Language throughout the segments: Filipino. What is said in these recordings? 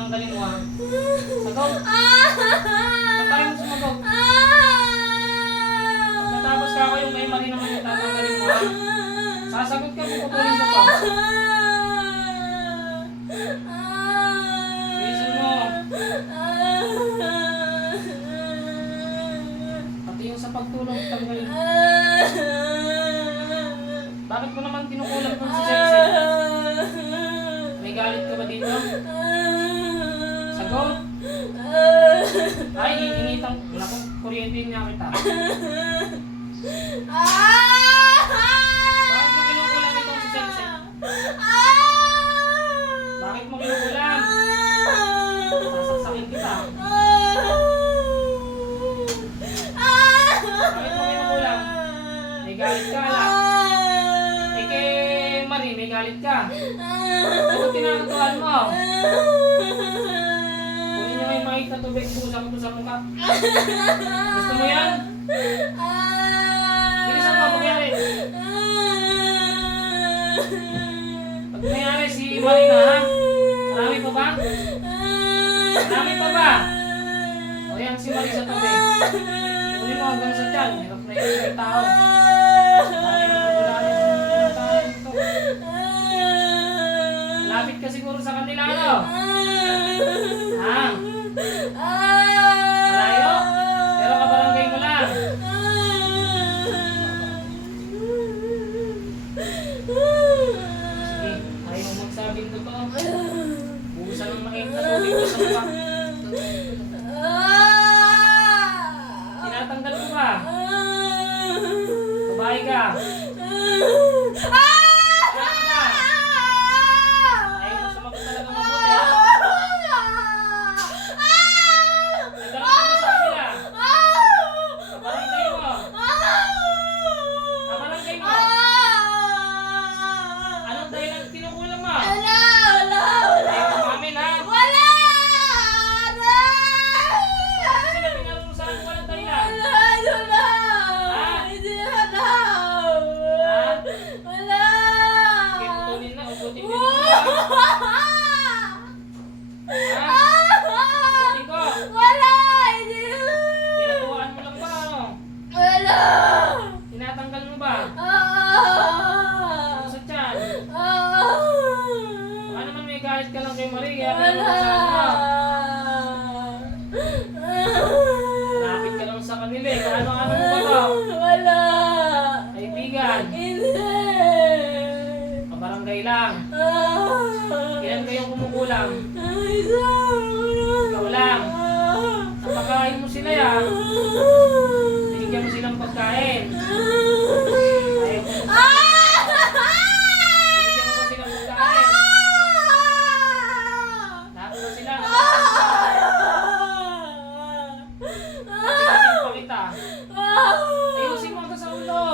tatanggalin mo ha. Sagaw. Patay mo sumagaw. Pagkatapos ka kayo, may mali naman yung tatanggalin mo ha. Sasagot ka, puputulin ko pa. Bilisan mo. Pati yung sa pagtulong, tanggalin. Bakit mo naman kinukulang kung si Sexy? May galit ka ba dito? Sagot. Ay, iinitang. Naku, kuryente niya kita. Bakit mo kinukulang ito si Sexy? Bakit mo kinukulang? Sasaksakin kita. Bakit mo kinukulang? May galit ka, ala. Eh, kay Marie, may galit ka. Ano tinakatuan mo? May makita tubig, busa ko to sa mukha. Gusto mo yan? Bilisan mo, mangyari. Pag nangyari si Marina, ha? Marami pa ba? Marami pa ba? O yan, si Marie sa tabi. Kunin mo hanggang sa tiyan. Hirap na yung tao. Na. Lapit ka siguro sa kanila, ano? Ha? Malayo? Pero kabarangay mo lang. Sige, ayaw mo magsabing totoo. Buhusan ng makita tubig ko sa mukha. Tinatanggal mo ba? Babae ka. Babae ka. Ayaw mo sumagot talaga mabuti, ha? Nagdala ka ba sa kanila? Kabarangay mo. Kabarangay mo. Anong dahilan kinukulang mo? Ayaw mo amin, ha? Bakit sila pinarusahan mo walang dahilan? Sige, putulin na. Uputin mo. Ha? Uputin ko. Kinatuwaan mo lang ba, ano? Tinatanggal mo ba? Ano sa tiyan? Baka naman may galit ka lang kay pinarusahan mo. Malapit ka lang sa kanila eh. Kaano-ano mo ba? Wala. Kaibigan, Hindi. kabarangay lang. Ah. Ilan kayong kumukulang? Sorry. Ikaw lang. Napakain mo sila ya. Binigyan mo silang pagkain. Ayaw mo Binigyan mo ba silang pagkain? Lahat ba sila? Tigasin pa kita. Ayusin mo hanggang sa ulo.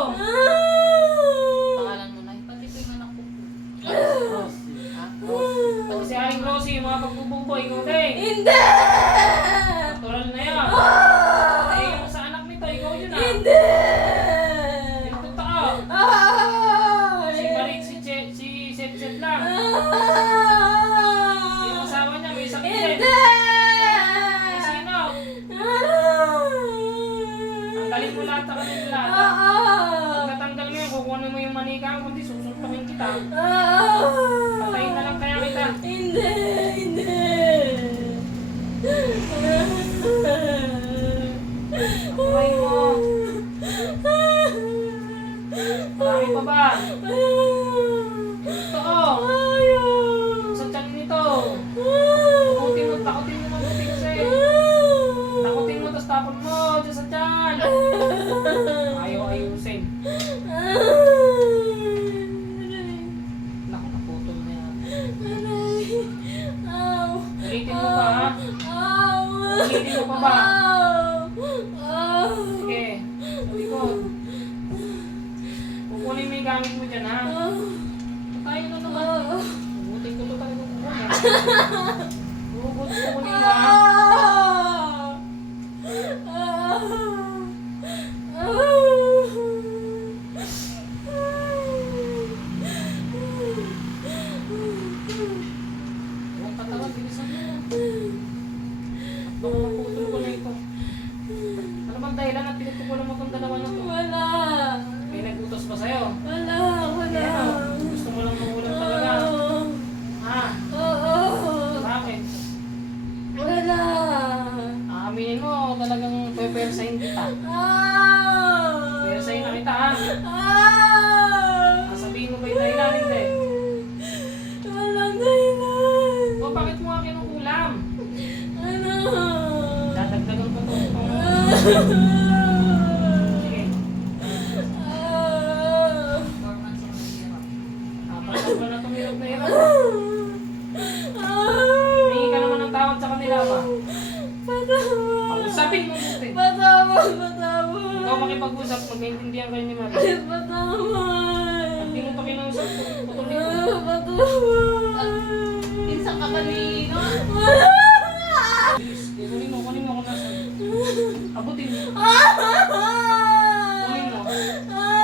Pangalan mo na, pati ko yung anak ko. Ha? Pag si Aling Rosie, yung mga pagbububoy, ikaw din. Hindi! Natural na yan. Eh, yung sa anak nito, ikaw yun ah. Hindi! Yung totoo. Si Ay! Marik, si Che, si Set Set lang. Yung asawa niya, may sakit din. Hindi! Eh, sino? Tanggalin mo lahat sa kanila. Pag natanggal mo yun, kukunin mo yung manika, kundi susuntukin kita. Patayin na lang kaya kita. Hindi! Hindi! Buhay mo. Totoo. Sa tiyan nito. Takutin mo, mo mabuti kasi. Takutin mo, tapos tapon mo dyan sa tiyan. Ayaw ayusin. Naku, naputol na yan. Ulitin mo pa ha? Pa ba? Hugot ko ni Ma. Huwag patawa, bilisan mo. Baka maputol ko na ito. Ano bang dahilan at pinutukulan mo itong dalawa na to? Wala. May nagutos pa sa'yo? Wala. Piersahin kita. Piersahin na kita, ah. ha? Sasabihin mo ba yung dahilanin, te? Walang dahilan. O, oh, bakit mo akin ang ulam? Ano? Dadagdagan pa to. Sabi mo buti. Patama, patama. Ikaw makipag-usap, magkaintindihan kayo ni Mami. Patama. Hindi mo pa kinausap ko. Patuloy ko. Ah, patama. Insan ka ba ni Ino? Wala. Kunin mo, kunin mo kung nasa. Abutin mo. Ah! Kunin mo. Ah!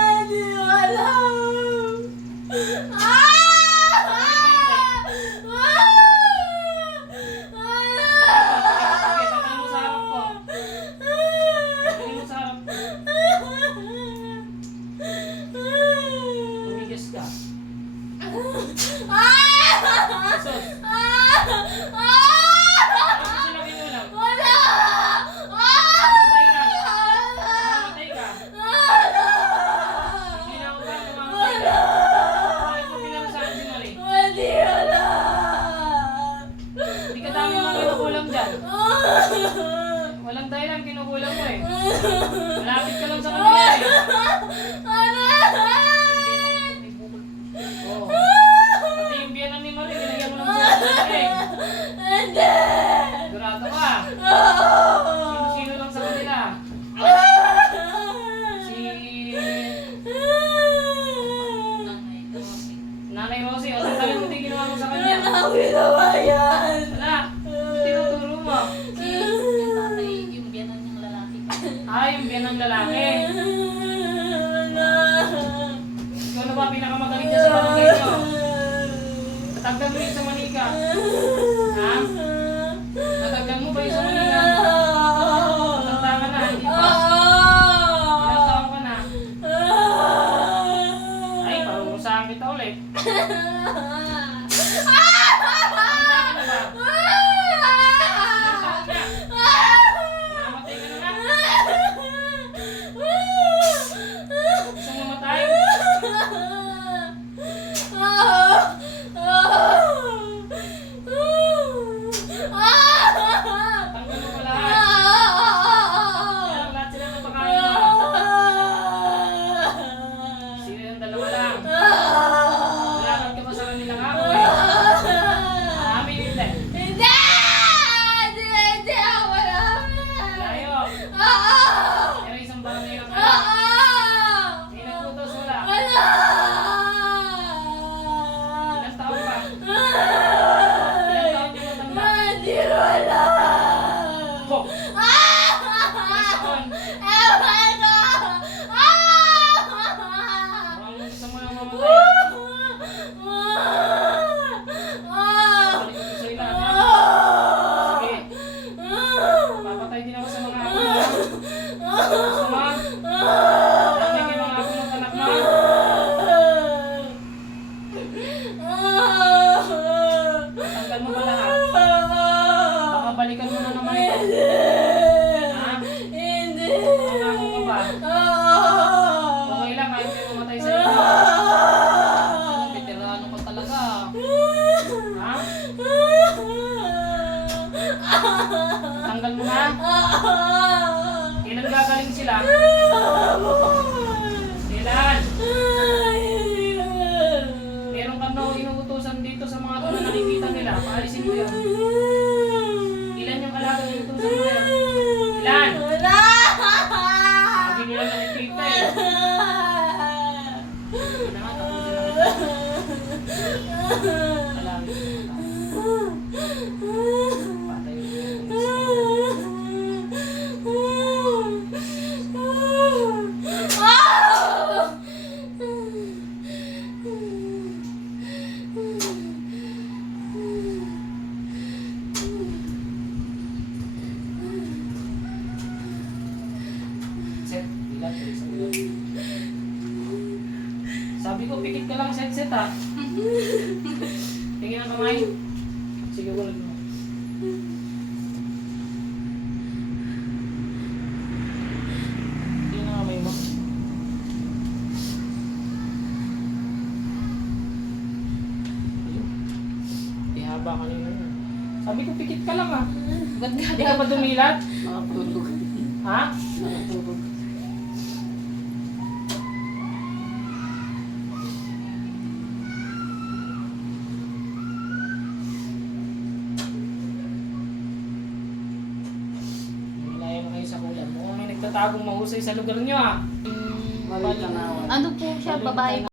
mo eh. Malapit ka lang sa kanila eh. Anan! Oo. Pati yung piano ni Marie, binagyan mo ng piano eh. Hindi! Durado ka. Sino-sino lang sa kanila. Si... Nanay Rosie, ano talagang ginawa mo sa kanya? Nanay Rosie! Nagagaling sila. Ulit mo. Tingin ang kamay mo. Ihaba kanina yun. Sabi ko, pikit ka lang ah. Ba't nga Hindi ka ba dumilat? Nakatulog. Ha? Nagtatagong mahusay sa lugar nyo ah. Na. Ano po siya, babae